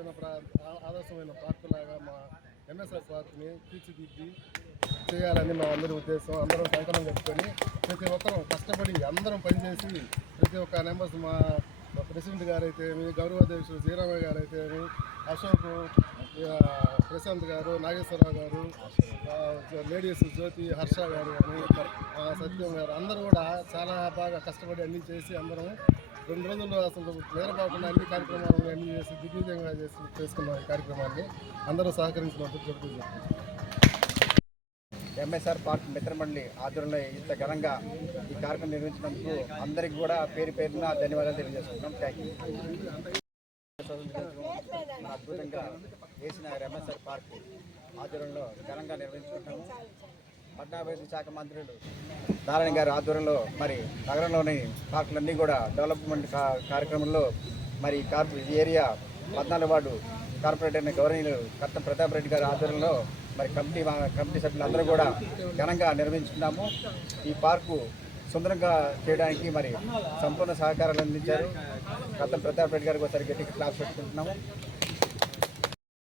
ఆదర్శమైన పార్కులాగా మా ఎంఎస్ఆర్ పార్క్ని తీర్చిదిద్ది చేయాలని మా అందరి ఉద్దేశం. అందరం సంకలనం కట్టుకొని ప్రతి ఒక్కరం కష్టపడి అందరం పనిచేసి ప్రతి ఒక్క మెంబర్స్ మా ప్రెసిడెంట్ గారు అయితే గౌరవాధ్యక్షుడు శ్రీరామయ్య గారు అయితే అశోక్, ప్రశాంత్ గారు, నాగేశ్వరరావు గారు, లేడీస్ జ్యోతి, హర్ష గారు అని సత్యం గారు అందరూ కూడా చాలా బాగా కష్టపడి అన్నీ చేసి అందరం 2 రోజుల్లో అసలు నిద్రపోకుండా అన్ని కార్యక్రమాలను అన్నీ చేసి దిగ్విజయంగా చేసుకున్న ఈ కార్యక్రమాన్ని అందరూ సహకరించినందుకు జరుగుతుంది. ఎంఎస్ఆర్ పార్క్ మిత్రమండలి ఆధ్వర్యంలో ఇంత ఘనంగా ఈ కార్యక్రమం నిర్వహించినందుకు అందరికీ కూడా పేరు పేరున ధన్యవాదాలు తెలియజేస్తున్నాం. Thank you. అద్భుతంగా వేసిన ఎంఎస్ఆర్ పార్క్ ఆధ్వర్యంలో ఘనంగా నిర్వహించుకుంటాము. పట్టణాభివృద్ధి శాఖ మంత్రులు నారాయణ గారి ఆధ్వర్యంలో మరి నగరంలోని పార్కులన్నీ కూడా డెవలప్మెంట్ కార్యక్రమంలో మరి ఈ ఏరియా 14 వార్డు కార్పొరేటర్ గవర్నీయులు కట్టం ప్రతాప్ రెడ్డి గారి ఆధ్వర్యంలో మరి కమిటీ సభ్యులందరూ కూడా ఘనంగా నిర్వహించుకున్నాము. ఈ పార్కు సుందరంగా చేయడానికి మరి సంపూర్ణ సహకారాలు అందించారు. కట్టం ప్రతాప్ రెడ్డి గారికి ఒకసారి గట్టిగా క్లాస్ పెట్టుకుంటున్నాము.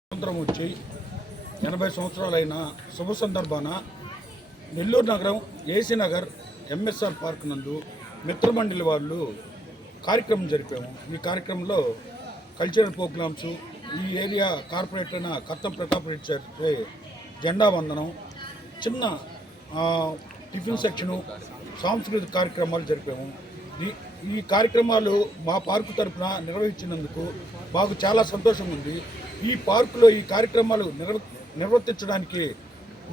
స్వతంత్రం వచ్చి 80 సంవత్సరాలైన శుభ సందర్భాన నెల్లూరు నగరం ఏసీ నగర్ ఎంఎస్ఆర్ పార్క్ నందు మిత్రమండలి వాళ్ళు కార్యక్రమం జరిపాము. ఈ కార్యక్రమంలో కల్చరల్ ప్రోగ్రామ్స్, ఈ ఏరియా కార్పొరేటర్ అయిన కట్టం ప్రతాప్ రెడ్డి సార్ జెండా వందనం, చిన్న టిఫిన్ సెక్షను, సాంస్కృతిక కార్యక్రమాలు జరిపాము. ఈ కార్యక్రమాలు మా పార్కు తరఫున నిర్వహించినందుకు మాకు చాలా సంతోషంగా ఉంది. ఈ పార్కులో ఈ కార్యక్రమాలు నిర్వర్తించడానికి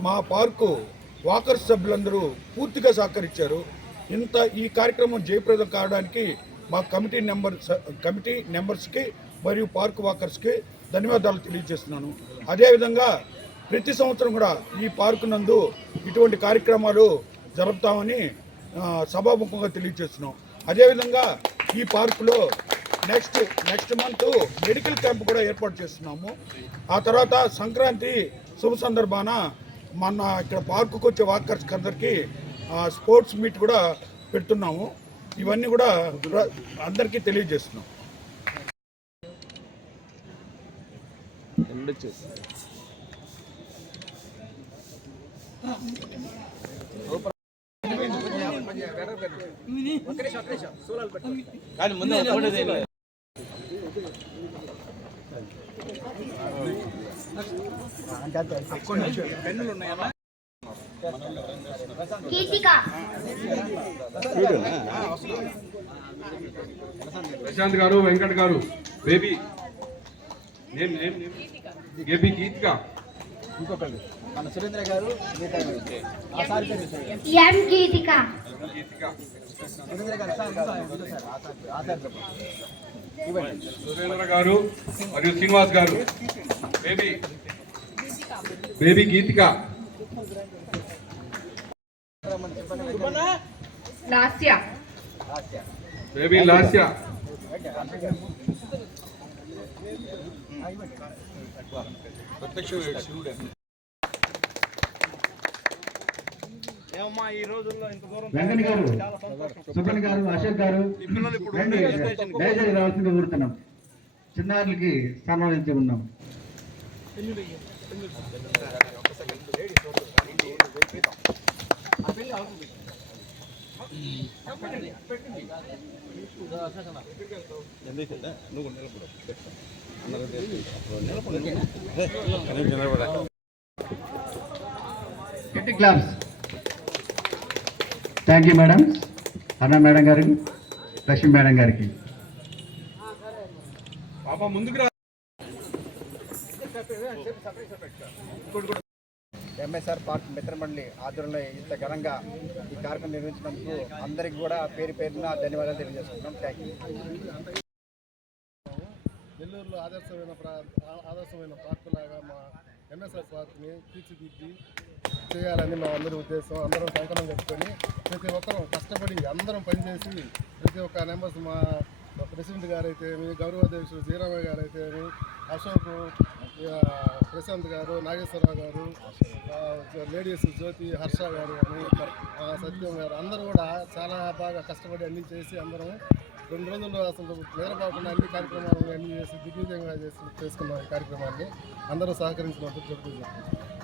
మా పార్కు వాకర్స్ సభ్యులందరూ పూర్తిగా సహకరించారు. ఈ కార్యక్రమం జయప్రదం కావడానికి మా కమిటీ మెంబర్స్కి మరియు పార్క్ వాకర్స్కి ధన్యవాదాలు తెలియజేస్తున్నాను. అదేవిధంగా ప్రతి సంవత్సరం కూడా ఈ పార్కు నందు ఇటువంటి కార్యక్రమాలు జరుపుతామని సభాముఖంగా తెలియజేస్తున్నాం. అదేవిధంగా ఈ పార్కులో నెక్స్ట్ మంత్ మెడికల్ క్యాంప్ కూడా ఏర్పాటు చేస్తున్నాము. ఆ తర్వాత సంక్రాంతి శుభ సందర్భాన మన ఇక్కడ పార్కుకు వచ్చే వాకర్స్కి అందరికీ స్పోర్ట్స్ మీట్ కూడా పెడుతున్నాము. ఇవన్నీ కూడా అందరికీ తెలియజేస్తున్నాం. ప్రశాంత్ గారు, వెంకట్ గారు, బేబీ బేబీ గీతిక, ఇంకొకళ్ళు మన సురేంద్ర గారు, సురేంద్ర గారు మరియు శ్రీనివాస్ గారు, బేబీ గీతిక, బేబీ లాస్య, వెంకన్న గారు, సుబ్బన్ గారు, అశోక్ గారు దయచేసి రావాల్సిందిగా కోరుతున్నాం. చిన్నారులకి సన్మానించి ఉన్నాం. క్లాప్స్. Thank you madam. అన్న మేడం గారికి, లక్ష్మీ మేడం గారికి. ఎంఎస్ఆర్ పార్క్ మిత్రమండలి ఆధ్వర్యంలో ఇంత ఘనంగా ఈ కార్యక్రమం నిర్వహించినందుకు అందరికీ కూడా పేరు పేరున ధన్యవాదాలు తెలియజేస్తున్నాం. Thank you. నెల్లూరులో ఆదర్శమైన పార్కులాగా మా ఎంఎస్ఆర్ పార్క్ని తీర్చిదిద్ది చేయాలని మా అందరి ఉద్దేశం. అందరం సంకలనం కట్టుకొని ప్రతి ఒక్కరం కష్టపడి అందరం పనిచేసి ప్రతి ఒక్క మెంబర్స్ మా ప్రెసిడెంట్ గారు అయితే గౌరవాధ్యక్షుడు శ్రీరామయ్య గారు అయితే అశోక్, ప్రశాంత్ గారు, నాగేశ్వరరావు గారు, లేడీస్ జ్యోతి, హర్ష గారు అని సత్యం గారు అందరూ కూడా చాలా బాగా కష్టపడి అన్నీ చేసి అందరం 2 రోజులు అసలు నిద్రపోకుండా అన్ని కార్యక్రమాలు అన్ని చేసి దిగ్విజయంగా చేసుకున్న ఈ కార్యక్రమాన్ని అందరూ సహకరించినందుకు చెప్తున్నాను.